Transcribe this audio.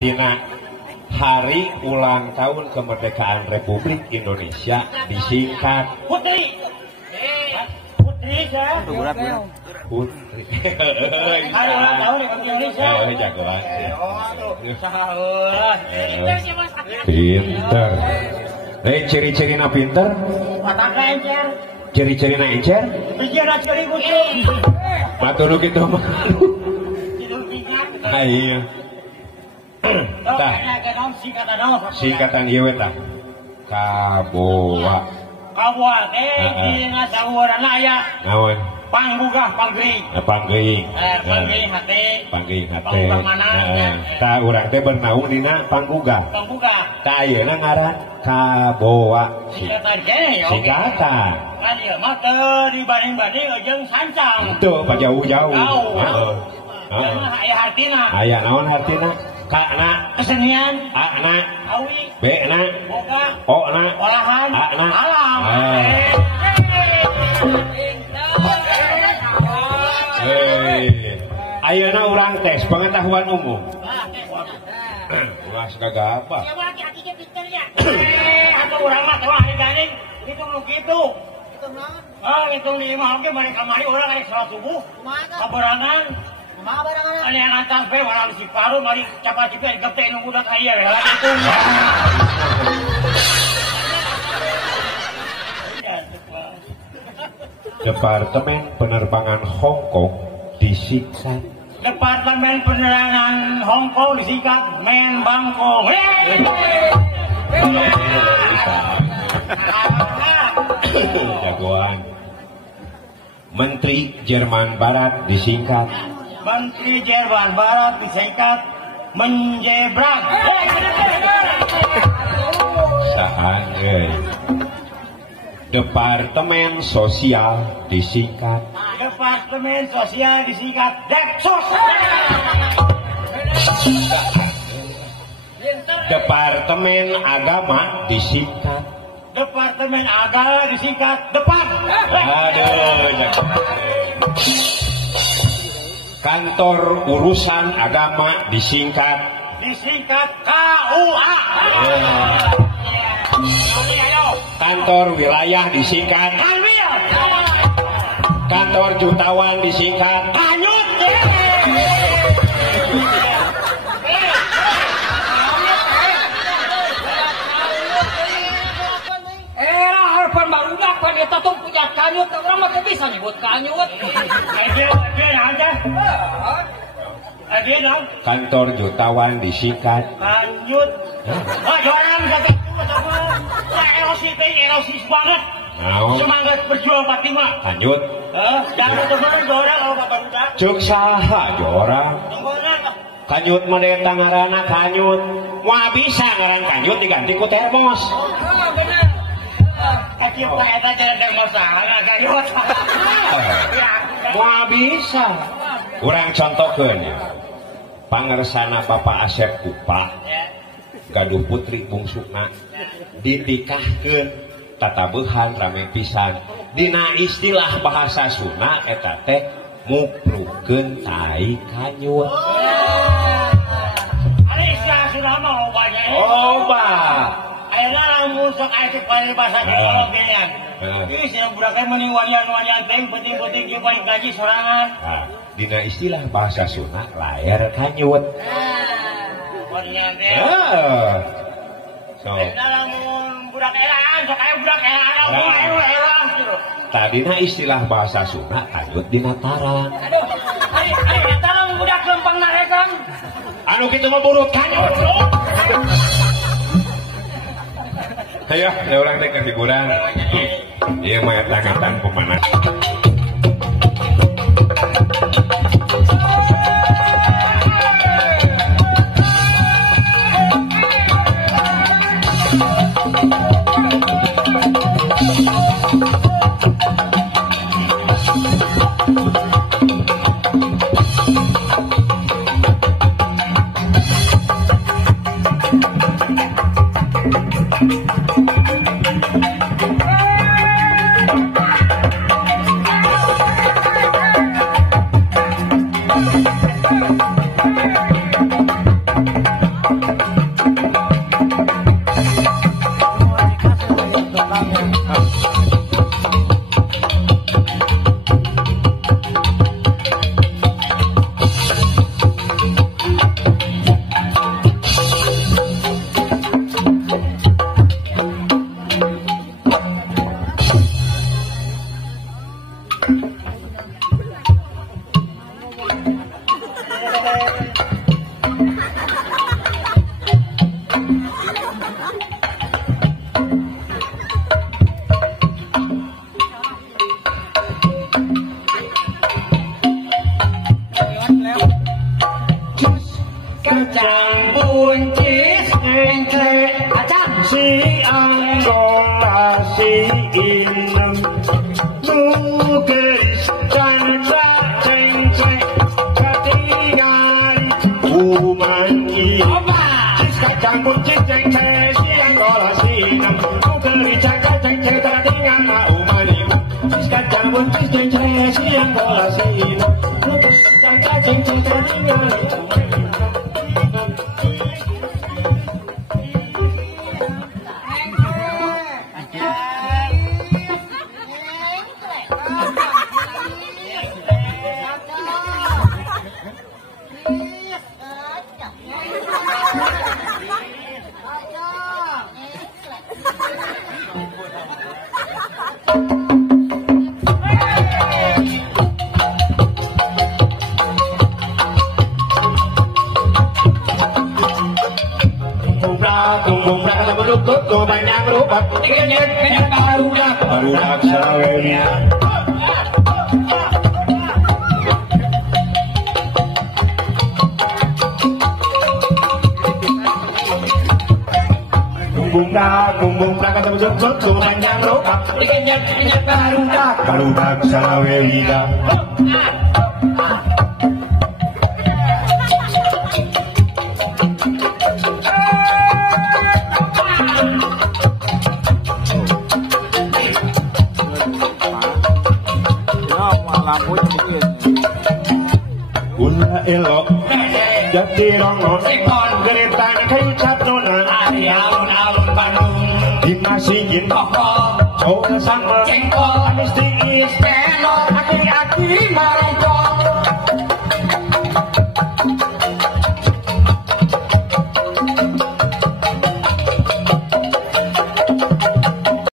Dina hari ulang tahun kemerdekaan Republik Indonesia disingkat Putri. Putri saya. Putri. Hari ulang tahun Republik Indonesia. Jagoan. Pinter. Pinter. Ciri-cirina pinter? Pataka encer. Ciri-cirina encer? Bicara ciri putri. Matur kitu mah. Iya. Tah. Singkatan ieu we tah. Kaboa. Kaboa teh di ngasaurana aya Naon? panggugah panggeuing. Panggeuing. Panggeuing hate. Panggeuing hate. Panggugah mana? Tah urang teh bernaung dina panggugah. Panggugah. Tah ayeuna ngaran Kaboa. Singkatan keneh yo. Singkatan. Kan ieu mah teu dibanding-banding jeung sancang. Teu pajauh-jauh. Heeh. Aya hartina. Aya naon hartina? Kana Kesenian. A-na Awi. B-na Boga. O-na Olahan. A-na Alam. Ayeuna urang tes pengetahuan umum. Ulah kagak apa. Ya laki-laki ge pinter ya. Atuh urang mah teh hari ganing hitung nu kitu. Hitung naon? Hitung di imah oge bari kamari urang ari salat subuh. Kaberangan. Kumaha barangan? Ane anak teh warang si paru mari capat-cipi ari gepte nu budak aya we lah itu. Departemen Penerbangan Hong Kong disingkat. Departemen Penerangan Hong Kong disingkat Men Bangkong. Jagoan. Menteri Jerman Barat disingkat. Menteri Jerman Barat disingkat Menjebrang. Sahan Departemen Sosial disingkat. Departemen Sosial disingkat Deksos. Departemen Agama disingkat. Departemen Agama disingkat Depan. Aduh. Kantor Urusan Agama disingkat KUA. Kantor Wilayah disingkat. Kantor Jutawan disingkat. Kanyut. Era harapan barudak pan eta tuh punya kanyut, orang mah teu bisa nyebut kanyut. Kantor Jutawan disingkat. Kanyut. Jualan kata elosi banget. Semangat berjuang Fatima. Kanyut. Jangan teman orang kalau barudak. Cuk saha jorang. Kanyut mah tangarana kanyut. Moal bisa ngaran kanyut diganti ku termos. Kita eta jadi masalah kanyut. Moal bisa. Urang contohkeun ya. Pangersana Bapak Asep Kupah. Gaduh putri bungsuna ditikahkeun tatabeuhan rame pisan. Dina istilah bahasa Sunda eta teh muprukeun tai kanyut. Ari istilah Sunda mah lobanya. Loba. Ayeuna lamun sok aya teh pada bahasa Jawa geus. Ieu sih budak teh mending walian-walian teh penting-penting ge baik gaji sorangan. Nah, dina istilah bahasa Sunda laer kanyut. Walian teh. So, lamun budak elaan sok aya budak elaan gitu. tadina istilah bahasa Sunda kanyut dina tarang. Aduh, ari tarang budak lempang naregang. Anu kitu mah burut kanyut. Ayo, ya urang teh keur hiburan. Ieu mah eta ngatan pemanas. si anggolasi inem nugeris canca cengceng ketinggali umani ciska campur ciceng si anggolasi inem nugeris canca cengceng ketinggali umani ciska campur ciceng si anggolasi inem nugeris canca cengceng ketinggali umani. Tuh banyak rubah, banyak barudak Sarawelnya. Bumbung dah kata betul tuh banyak rubah, banyak barudak Sarawelnya. Elok jadi rongon geritan kecap nona Ari alun-alun Bandung dimasihin Koko coba sama Cengkol Anis diis Pelok aki-aki marongko